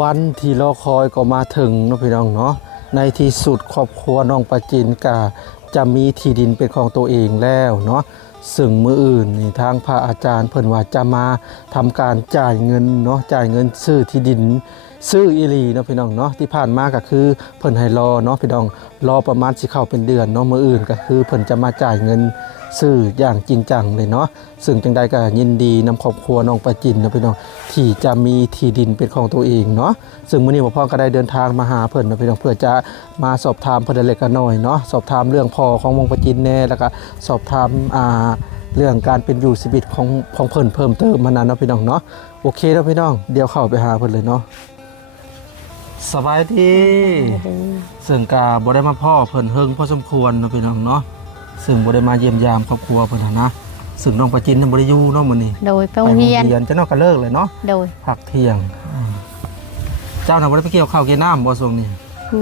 วันที่รอคอยก็มาถึงนะพี่น้องเนาะในที่สุดครอบครัวน้องประจินกาจะมีที่ดินเป็นของตัวเองแล้วเนาะซึ่งมืออื่นนี่ทางพระอาจารย์เพิ่นว่าจะมาทำการจ่ายเงินเนาะจ่ายเงินซื้อที่ดิน ซื้ออีลีเนาะพี่น้องเนาะที่ผ่านมาก็คือเพิ่นให้รอเนาะพี่น้องรอประมาณสิเข้าเป็นเดือนเนาะมืออื่นก็คือเพิ่นจะมาจ่ายเงินซื้ออย่างจริงจังเลยเนาะซึ่งจังใดก็ยินดีนำครอบครัวน้องประจินเนาะพี่น้องที่จะมีที่ดินเป็นของตัวเองเนาะซึ่งมื้อนี้พ่อก็ได้เดินทางมาหาเพิ่นเนาะพี่น้องเพื่อจะมาสอบถามเพิ่นเล็กน้อยเนาะสอบถามเรื่องพ่อของวงประจินแน่แล้วก็สอบถามอ่าเรื่องการเป็นอยู่ชีวิตของของเพิ่นเพิ่มเติมมานานเนาะพี่น้องเนาะโอเคแล้วพี่น้องเดี๋ยวเข้าไปหาเพิ่นเลยเนาะ สบายดีซึ่งกาบ่ได้มาพ่อเพิ่นเฮิงพอสมควรเนาะพี่น้องเนาะซึ่งบ่ได้มาเยี่ยมยามครอบครัวเพิ่นหั้นนะซึ่งน้องประจินยังบ่ได้อยู่เนาะมื้อนี้โดยไปโรงเรียนไปโรงเรียนจะนอกก็เลิกเลยเนาะโดยพักเที่ยงอืมเจ้าน่ะบ่ได้ไปเกี่ยวข้าวเกี่ยวน้ำบ่ช่วงนี้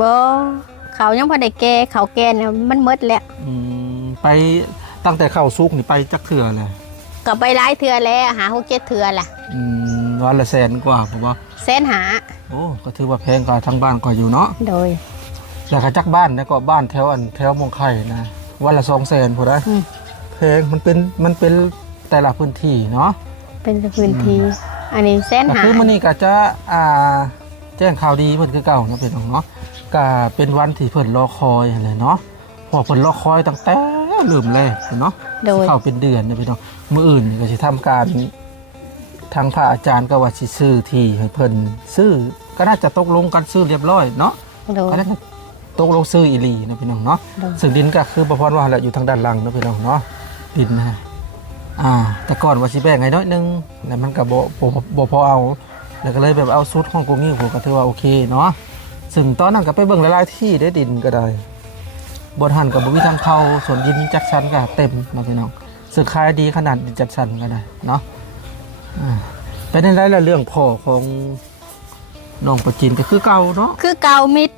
บ่เขายังพอได้แก่เขาแก่เนี่ยมันหมดแล้วอืมไปตั้งแต่เข้าซุกนี่ไปจักเทื่อเลยก็ไปหลายเทื่อแล้วหาหกเจ็ดเทื่อแหละอืม วันละแสนกว่าผมว่าแสนหาโอ้ก็ถือว่าแพงกว่าทั้งบ้านก็อยู่เนาะโดยแล้วก็จักบ้านนะก็บ้านแถวอันแถวมงไข่นะวันละ200,000พุ่นได้อืมเพลงมันเป็นมันเป็นแต่ละพื้นที่เนาะเป็นพื้นที่อันนี้แสนก็หาคือมันนี่ก็จะอ่าแจ้งข่าวดีเพิ่นคือเก่าเนาะเป็นของเนาะก็เป็นวันที่เพิ่นรอคอยอะไรเนาะพอเพิ่นรอคอยตั้งแต่ลืมเลยเนาะ โดย เข้าเป็นเดือนเนี่ยพี่น้องมื้ออื่นก็สิทำการ ทางพระอาจารย์ก็ว่าสิซื้อที่ให้เพิ่นซื้อก็น่าจะตกลงกันซื้อเรียบร้อยเนาะโดย ก็น่าจะตกลงซื้ออีหลีนะพี่น้องเนาะโดย ซึ่งดินก็คือประพรว่าแหละอยู่ทางด้านหลังเนาะพี่น้องเนาะดินนะฮะอ่า แต่ก่อนว่าสิแบ่งให้น้อยหนึงแล้วมันก็บ่บ่บ่พอเอา แล้วก็เลยแบบเอาสุดของกูงี้ผมก็ถือว่าโอเคเนาะซึ่งตอนนั้นก็ไปเบิ่งหลายๆที่ได้ดินก็ได้ บนหันกับบุวิทางเข้าสวนยินจักสันก็เต็มเนาะพี่น้องซึ่งขายดีขนาดดินจักสันก็ได้เนาะอ่า เป็นในไรละเรื่องพ่อของน้องประจินก็คือเก่าเนาะคือเก่ามิด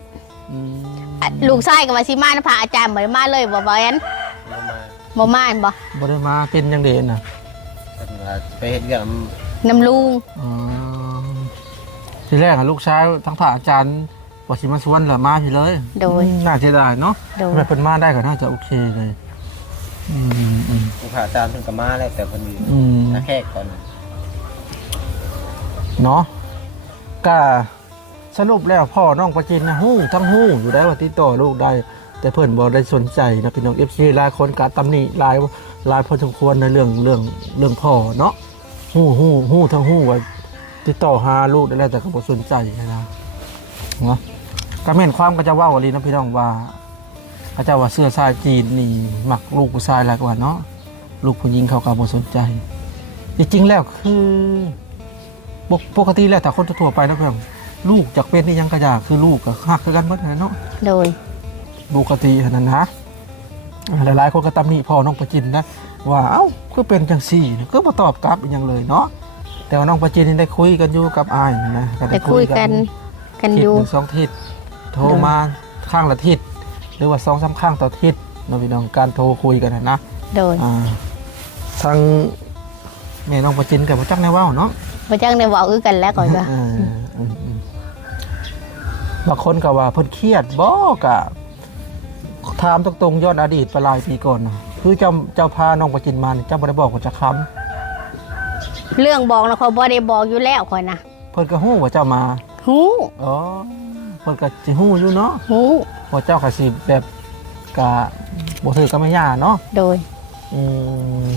อืมอะลูกชายกับว่าสิมานะพระอาจารย์บ่ได้มาเลยบ่บ่แอนมามาบ่มาอันบ่บ่ได้มาเป็นอยังเด่นน่ะเพิ่นว่าไปเฮ็ดเรื่องน้ำลุงอ๋อทีแรกอะลูกชายทั้งผ่าอาจารย์ปอชิมาสวนเหรอมาพี่เลย โดยอืมน่าเสียดายเนาะโดยทำไมเป็นมาได้ก็น่าจะโอเคเลยอืมอืมผู้ผ่าตามเพิ่นก็มาแล้วแต่เพิ่นอืมถ้าแค่ก่อน เนาะก็สรุปแล้วพ่อน้องประจินนะฮู้ทั้งฮู้อยู่ได้ว่าติดต่อลูกได้ แต่เพื่อนบอกได้สนใจนะพี่น้องเอฟซีหลายคนกาตำหนิหลายหลายพอสมควรในเรื่องเรื่องเรื่องพ่อเนาะฮู้ฮู้ฮู้ทั้งฮู้ว่าติดต่อหาลูกได้แล้วแต่ก็บ่สนใจนะเนาะก็แม่นความก็จะว่าอะไรนะพี่น้องว่าเขาเจะว่าเสื้อสายจีนนี่มักลูกผู้ชายหลายกว่าเนาะลูกผู้หญิงเขาก็บ่สนใจจริงๆแล้วคือ ปกปกติแล้วแต่คนทั่วๆไปนะพี่น้องลูกจากเป็นนี่ยังกระยากคือลูกกับหักคือกันหมดนะเนาะโดยปกติขนาดนั้นนะหลายๆคนก็ตำหนิพ่อน้องประจินนะว่าเอ้าก็เป็นจังสี่นะก็มาตอบกลับอหย่างเลยเนาะแต่ว่าน้องประจินนี่ได้คุยกันอยู่กับอายนะก็ได้คุยกันกันทิศอยู่หนึ่งสองทิศโทรมาข้างละทิศหรือว่าสองสามข้างต่อทิศน้องพี่น้องการโทรคุยกันนะนะโดยอ่าทางแม่น้องประจินกับพระจักในว่าวเนาะ บ่จังได้เว้าคือกันแล้วก่อนว่าเอออืมอืมบางคนก็ว่าเพิ่นเครียดบ่กะถามตรงๆย้อนอดีตไปหลายปีก่อนนะคือเจ้าเจ้าพาน้องประจินมานี่เจ้าบ่ได้บอกว่าจะค้เรื่องบอกนะเขาบ่ได้บอกอยู่แล้วค่อยนะำเพิ่นก็ฮู้ว่าเจ้ามาฮู้อ๋อเพิ่นก็สิฮู้อยู่เนาะฮู้ว่าเจ้าก็สิแบบกะบ่ถือก็ไม่ย่าเนาะโดย อืม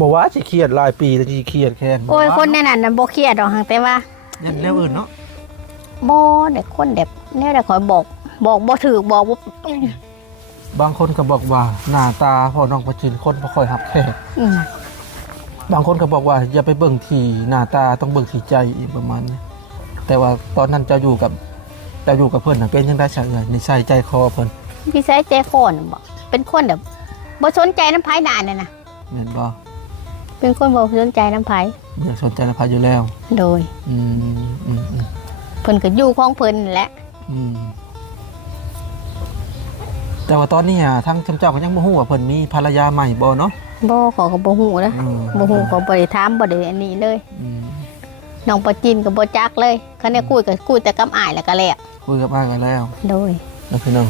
บ่ว่าสิเครียดหลายปีแต่สิเครียดแค่บ่โอ้ยว่าคนในนั้นน่ะบ่เครียดดอกหังแต่ว่าเล่นแนวอื่นเนาะบ่เด็กคนแบบแนวแต่คอยบอก บอกบ่ถูกบอกบ่บางคนก็บอกว่าหน้าตาพ่อน้องประจินคนบ่ค่อยฮับแขกอืมบางคนก็บอกว่าอย่าไปเบิ่งที่หน้าตาต้องเบิ่งที่ใจอีกประมาณนี้แต่ว่าตอนนั้นเจะอยู่กับเจะอยู่กับเพื่อนน่ะเป็นยังได้ใช่ไหมในใจใจคอเพิ่นพี่ชายใจคอนบอกเป็นคนแบบบ่สนใจน้ำไผหน้าเนี่ยนะเห็นบ่ เป็นคนบ่สนใจน้ำไผอยากสนใจนภาอยู่แล้ว โดย อืมอืมอืมเพิ่นก็อยู่ของเพิ่นนั่นแหละ อืมแต่ว่าตอนนี้อะทั้งจำเจ้าก็ยังบ่ฮู้ว่าเพิ่นมีภรรยาใหม่บ่เนาะ บ่ขอก็บ่ฮู้นะอืม บ่ฮู้ก็บ่ได้ถามบ่ได้อันนี้เลยอืมน้องปะจินกับบ่จักเลยคันได้คุยกับคุยแต่กับอ้ายแล้วก็แล้วคุยกับอ้ายกันแล้ว โดยนะพี่น้อง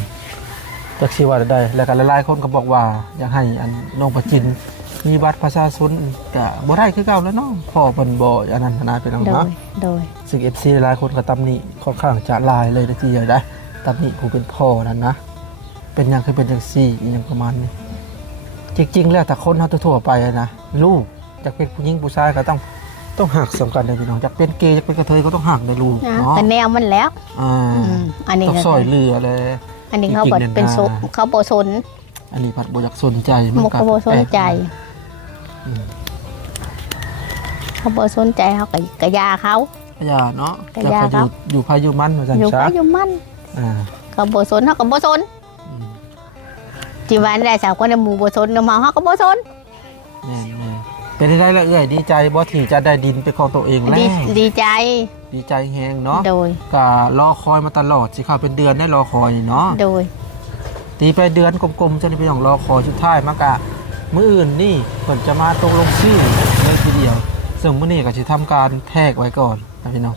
จักสิว่าได้ แล้วก็หลายๆคนก็บอกว่า อยากให้อันน้องประจิน มีบัตรประชาชนก็บ่ได้คือเก่าแล้วเนาะพ่อเพิ่นบ่อันนั้นนะพี่น้องโดเนาะยโดย ซึ่ง FC หลายคนก็ตำหนิค่อนข้างจะหลายเลยทีเดียวได้ตำหนิผู้เป็นพ่อนั่นนะ เป็นหยังคือเป็นจังซี่อหยังประมาณนี้ จริงๆแล้วแต่คนเฮาทั่วๆไปอะนะลูกจะเป็นผู้หญิงผู้ชายก็ต้องต้องหักสำคัญเลยพี่น้องจะเป็นเกย์จะเป็นกระเทยก็ต้องหักในลูกนะเนาะแต่แนวมันแล้วอ่าอืมอันนี้ต้องก็ซอยเรือเลย อันนี้เขาบดจริงๆเป็นเนี่ยโซนะ เขาบ่สนอันนี้ผัดบอยากสนใจหมกเขาบ่สนใจอืม เขาบ่สนใจเขาก็กระยาเขา พยาเนาะกะแล้วยาก็อครัยู่บอยู่พายุมันมาจันอยู่ช้าก็อยู่มันอ่าเขาบ่สนเขาก็บ่สนอืมจีวันได้สาวคนในหมู่บ่สนกับมาเขาก็บ่สนแม่นแม่นเป็นได้ละเอื้อยดีใจบ่ที่จะได้ดินเป็นของตัวเองแล้วดีดีใจดีใจแฮงเนาะโดย ก็รอคอยมาตลอดสิเข้าเป็นเดือนได้รอคอยนี่เนาะ โดย ตีไปเดือนกลมๆจนไปอย่างรอคอยสุดท้ายมากะ มื้ออื่นนี่เพิ่นจะมาตกลงชื่อเลยทีเดียว ซึ่งมื้อนี้ก็สิทำการแทกไว้ก่อนนะพี่น้อง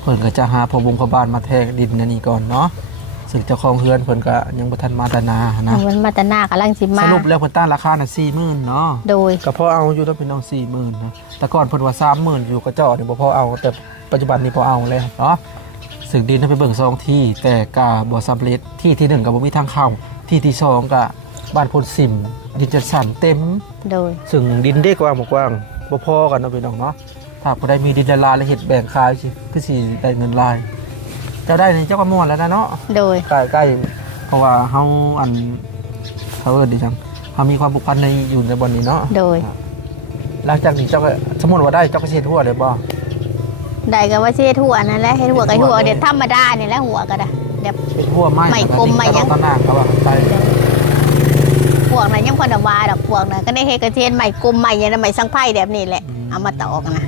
เพิ่นก็จะหาพอวงพอบานมาแทกดินนั่นนี่ก่อนเนาะซึ่งเจ้าของเฮือนเพิ่นก็ยังบ่ทันมาแตนานะมันมาแตหนากำลังสิสมารุปแล้วเพิ่นตั้งราคาน่ะ40,000เนาะโดยก็พอเอาอยู่ต้องพี่น้อง40,000นะแต่ก่อนเพิ่นว่า30,000อยู่กระเจาะนี่บ่พอเอาแต่ปัจจุบันนี้พอเอาแล้วเนาะซึ่งดินถ้าไปเบิ่งซองที่แต่ก็บ่สำเร็จที่ที่หนึ่งก็บ่มีทางเข้าที่ที่สองก็ บ้านพลสิมดินจัดสรรเต็ม โดย ซึ่งดินได้กว้างบ่กว้างบ่พอกันเนาะพี่น้องเนาะถ้าบ่ได้มีดินละลายและเฮ็ดแบ่งขายสิคือสิได้เงินหลายเจ้าได้นี่เจ้าก็ม่วนแล้วนะเนาะโดย ใกล้ใกล้เพราะว่าเฮาอันเขาเอิ้นดิจังเฮามีความผูกพันในอยู่ในบ่อนนี้เนาะโดย หลังจากนี้เจ้าก็สมมุติว่าได้เจ้าก็สิเฮ็ดทั่วเลยบ่ ได้ก็ว่าสิเฮ็ดหัวนั่นแหละเฮ็ดหัวกับหัว เดี๋ยวธรรมดานี่แหละหัวก็ได้เดี๋ยว เฮ็ดทั่วไม้ไม้กลมไม้หยังตะนางก็ว่ากันไปพ วกนั้นยังคนเอาว่าดอกพวกนั้นก็ได้เฮ็ดกระเทียนใหม่กลมใหม่ยังใหม่สังไพ่แบบนี้แหละเอามาตอกนะ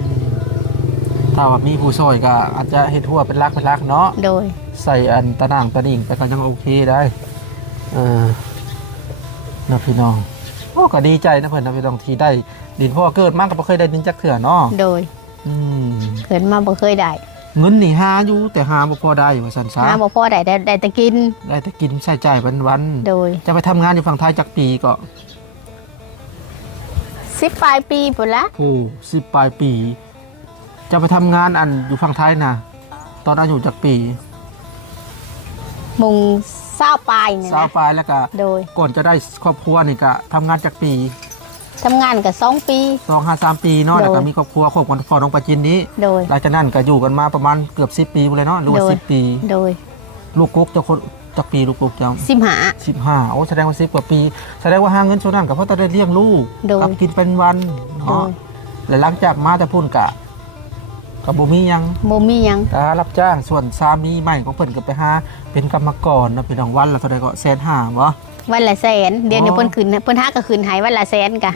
ถ้าว่ามีผู้ช่วยก็อาจจะเฮ็ดทั่วเป็นลักเป็นลักเนาะโดย ใส่อันตะนางตะดิ่งไปก็ยังโอเคได้เออนะพี่น้องโอ้ก็ดีใจนะเพิ่นนะพี่น้องที่ได้ดินเพราะว่าเกิดมาก็บ่เคยได้ดินจักเถื่อเนาะโดย อืมเกิดมาบ่เคยได้ เงินนี่หาอยู่แต่หาบ่พอได้ว่าซั่นซะหาบ่พอได้ได้ได้แต่กิน ได้แต่กินใช้จ่ายวันโดยๆจะไปทำงานอยู่ฝั่งไทยจักปีก็สิบปลายปีพุ่นละผู้10ปลายปี จะไปทำงานอันอยู่ฝั่งไทยนะตอนอายุจักปีมุงเศร้าปลายนี่สาวนะปลายแล้วก็โดย ก่อนจะได้ครอบครัวนี่ก็ทำงานจักปี ทำงานกับสองปี สองห้าสามปีเนาะโดย แล้วก็มีครอบครัวครอบครัวพ่อน้องปาจินนี้โดย หลังจากนั้นก็อยู่กันมาประมาณเกือบสิบปีเลยเนาะหรือว่าโดย สิบปี โดยลูกกุ๊กจะคนจักปีลูกกุ๊กจะสิบหา สิบห้าโอ้แสดงว่าสิบกว่าปี แสดงว่าหาเงินส่วนนั้นก็เพราะต้องได้เลี้ยงลูกโดย กับกินเป็นวันโดเนาะยแล้วหลังจากมาแต่พุ่นกะกับบ่มีหยังบ่มีหยัง ก็หารับจ้างส่วนสามีใหม่ของเพิ่นก็ไปหาเป็นกรรมกรเนาะเป็นรางวัลละเท่าใดก็แสนห้าบ่ วันละแสนเดี๋ยวนี้อ๋อเพิ่นขึ้นเพิ่นหาก็ขึ้นให้วันละแสนกะ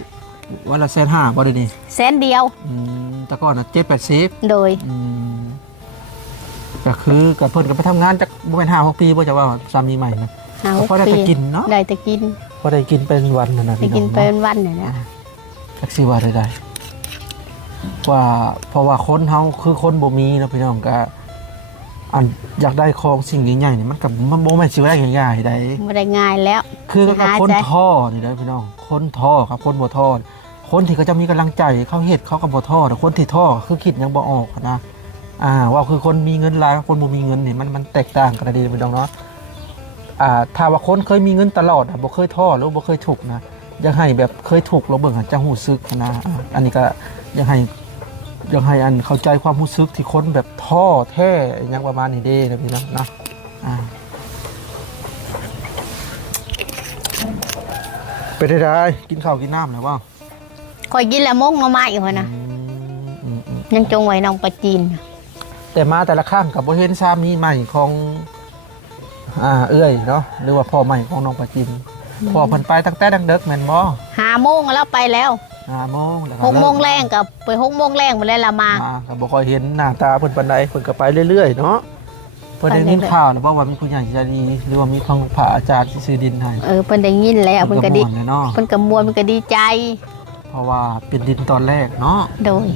วันละแสนห้าบ่เดี๋ยวนี้แสนเดียวอืมแต่ก่อนน่ะ7 80โดยอืมก็คือกับเพิ่นก็ไปทำงานจากบ่เป็นห้าหกปีบ่จะว่าสามีใหม่นะหาก็พอได้ไปกินเนาะได้แต่กินพอได้กินเป็นวันนะนะไปพี่กินองเป็เนาะนวันเนี่ยนะจักสิว่าได้ได้ว่าเพราะว่าคนเฮาคือคนบ่มีเนาะพี่น้องก็ อันอยากได้ของสิ่งใหญ่ๆนี่มันก็มันบ่แม่นสิว่าได้ง่ายๆได้บ่ได้ง่ายแล้ว คือกับหาคนใจท่อนี่ได้อพี่น้อง คนท่อครับคนบ่ท่อคนที่เขาจะมีกำลังใจเขาเฮ็ดเขาก็บ่ท่อแต่คนที่ท่อคือคิดยังบ่ออกนะอ่าว่าคือคนมีเงินหลายกับคนบ่มีเงินนี่มันมันแตกต่างกันดีพี่น้องเนาะอ่าถ้าว่าคนเคยมีเงินตลอดอะบ่เคยท่อหรือบ่เคยถูกข์นะอยากให้แบบเคยถูกข์เราเบิ่งอะจะรู้สึกนะอ่าอันนี้ก็อยากให้ อยากให้อันเข้าใจความรู้สึกที่คนแบบท่อแท้อหยังประมาณนี้เด้นะพี่น้องนะอ่าเป็นได้ได้ กินข้าวกินน้ำแล้วว่าคอยกินแล้วมกมาใหม่พุ่นน่ะอืมอืมยังจงไว้น้องปลาจีนแต่มาแต่ละครั้งกับบ่เห็นสามีใหม่ของอ่าเอื้อยเนาะหรือว่าพ่อใหม่ของน้องปลาจินพ่อเพิ่นไปตั้งแต่ดังเด็กแม่นบ่ หาโมงแล้วไปแล้ว ห้าโมงแล้วหกโมงแรงกับไปหกโมงแรงหมดแล้วละมามาก็บ่ค่อยเห็นหน้าตาเพิ่นปานใดเพิ่นก็ไปเรื่อยๆ เนาะเพิ่นได้ยินข่าวแล้วบ่ว่ามีผู้ใหญ่ใจดีหรือว่ามีของพระอาจารย์ที่ซื้อดินให้เออเพิ่นได้ยินแล้วเพิ่นก็ดีม่วนเลยเนาะเพิ่นก็มวนเพิ่นก็ดีใจ เพราะว่าเป็นดินตอนแรกเนาะโดย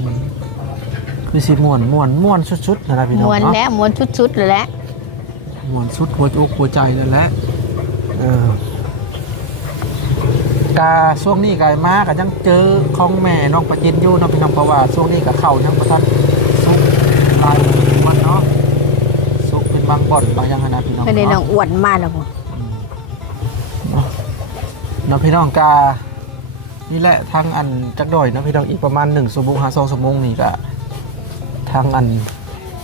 คือสิม่วนม่วนม่วนสุดๆนะพี่น้องมวนเนาะแล้วมวนชุดๆเลยแหละม่วนสุดหัวอกหัวใจนั่นแหละเออ กาช่วงนี้กายมาก็ยังเจอของแม่น้องประจินอยู่เนาะพี่น้องเพราะว่าช่วงนี้ก็เขายังบ่ทันสุกลายวันเนาะสุกเป็นบางบ่อนบางย่างหั้นนะพี่น้องไม่ได้น้องเนาะอ้วนมากแล้วบ่เนาะเนาะพี่น้องกานี่แหละทางอันจักดอยเนาะพี่น้องอีกประมาณ1ชั่วโมงหา2ชั่วโมงนี่ก็ทางอัน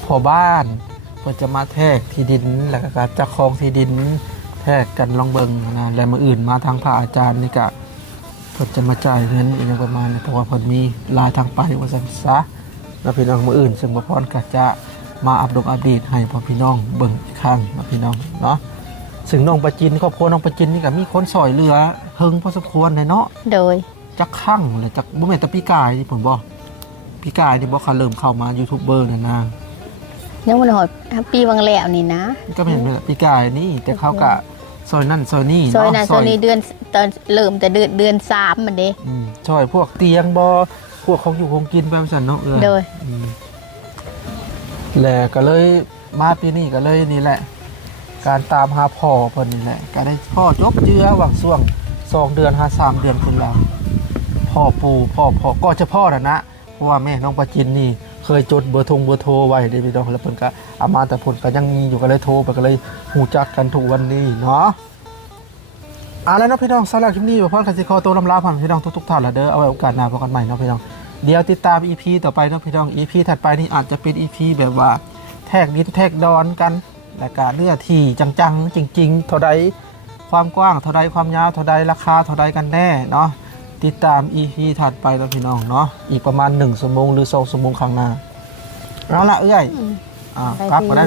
พอบ้านเพิ่นจะมาแทกที่ดินแล้วก็จะครองที่ดินแทกกันลองเบิงนะและมืออื่นมาทางพระอาจารย์นี่ก็ เพิ่นจะมาจ่ายเงินอีกอย่างประมาณนี้เพราะว่าเพิ่นมีลายทางไปว่าซั่นซะแล้วพี่น้องมืออื่น ซึ่งบ่พรก็จะมาอัปดงอัปเดตให้พ่อพี่น้องเบิ่งอีกครั้งนะพี่น้องเนาะซึ่งน้องประจินครอบครัวน้องประจินนี่ก็มีคนซอยเหลือเฮิงพอสมควรเลยเนาะโดยจักครั้งเลยจักบ่แม่นแต่ปีกายที่ผมบอกปีกายนี่บ่เขาเริ่มเข้ามายูทูบเบอร์นั่นนะยังมันหดปีวังแล้วนี่นะก็ไม่เห็นเป็นปีกายนี่แต่เขาก็ ซอยนั่นซอยนี่ซอยเนาะน่ะซอยนี้เดือนตอนเริ่มแต่เดือนเดือนสามมันเด้อืมซอยพวกเตียงบอพวกของอยู่ของกินไปสั่นเนาะเออโดยอืมแหละก็เลยมาปีนี้ก็เลยนี่แหละ การตามหาพ่อเพิ่นนี่แหละก็ได้พ่อจบเจือหวังช่วงสองเดือนหาสามเดือนคนแล้วพ่อปู่พ่อพ่อก็จะพ่อนะนะเพราะว่าแม่น้องประจินนี่ เคยจดเบอร์ทงเบอร์โทรไว้ได้พี่น้องแล้วเพิ่นก็เอามาแต่ผลก็ยังมีอยู่ก็เลยโทรไปก็เลยหูจักกันทุกวันนี้เนาะอ่าแล้วเนาะพี่น้องสำหรับคลิปนี้พ่อคันสิคอตัวลำลาผ่านพี่น้องทุกๆท่านละเด้อเอาไว้โอกาสหน้าพบกันใหม่เนาะพี่น้องเดี๋ยวติดตาม EP ต่อไปเนาะพี่น้อง EP ถัดไปนี่อาจจะเป็น EP แบบว่าแทกดินแทกดอนกันแล้วก็เนื้อที่จังๆ จริง ๆ เท่าใดความกว้างเท่าใดความยาวเท่าใดราคาเท่าใดกันแน่เนาะ ติดตาม EP ถัดไปเนาะพี่น้องเนาะอีกประมาณ1ชั่วโมงหรือ2ชั่วโมงข้างหน้าเอาละเอ้ยอ่ากลับมาได้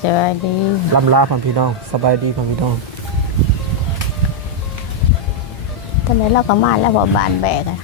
สวัสดีลำลาพ่อพี่น้องสบายดีพ่อพี่น้องตอนนี้เราก็มาแล้วบ่บานแบกอะ